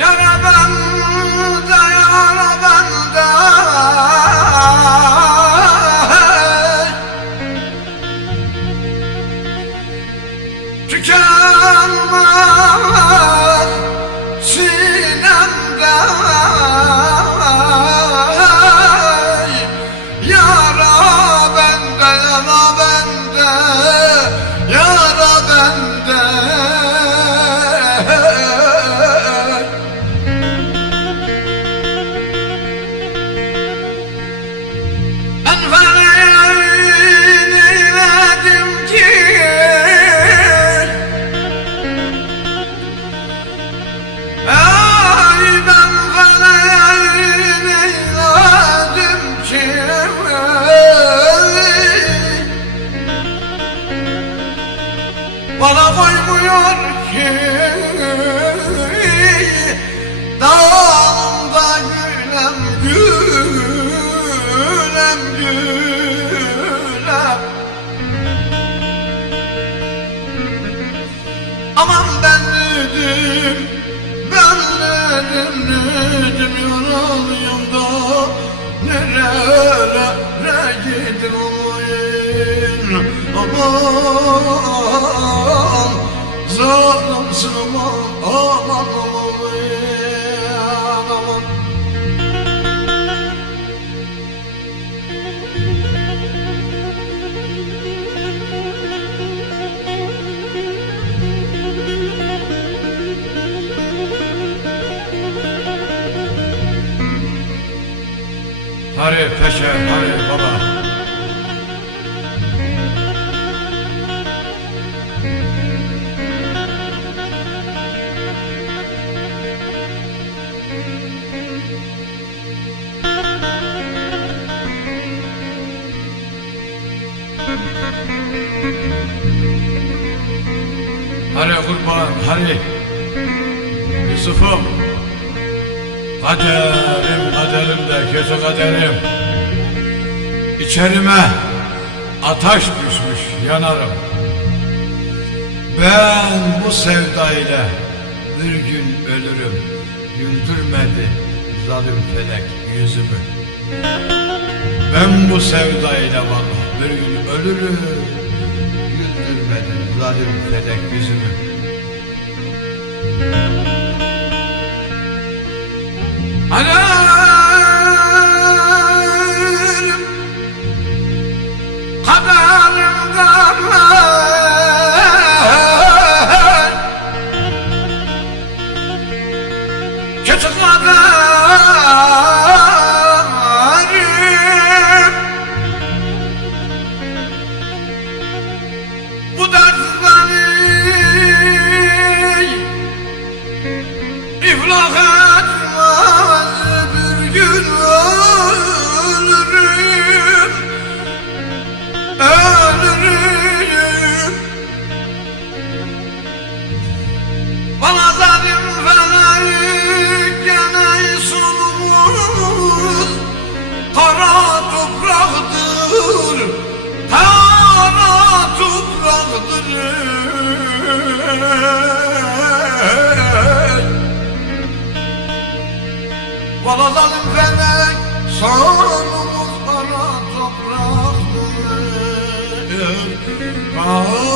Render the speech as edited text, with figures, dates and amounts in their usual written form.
yara bende, yara bende. Tükenmez sinemde, yara bende, yara bende, yara bende. Ben feleğin eyledim ki, ay ben feleğin eyledim ki, bana koymuyor ki dağımda gülem gülem gülem. Aman ben neydim, ben neydim yaralıyım da nerelere gittim olayım. Aman zalimsin aman, aman aman aman. Hadi peşe, hadi baba. Hadi kurban, hadi. Yusuf'um. Kaderim, kaderim de kötü kaderim. İçerime ateş düşmüş, yanarım. Ben bu sevdayla bir gün ölürüm. Güldürmedi zalim felek yüzümü. Ben bu sevdayla vallahi bir gün ölürüm. Güldürmedi zalim felek yüzümü. Kaderim, kaderimden kötü kaderim, bu dert beni iflah etmez, bir gün ölürüm, ölürüm. Bana zalim felek gene solumuz kara topraktır, kara topraktır. Bana zalim felek sonumuz kara topraktır, kara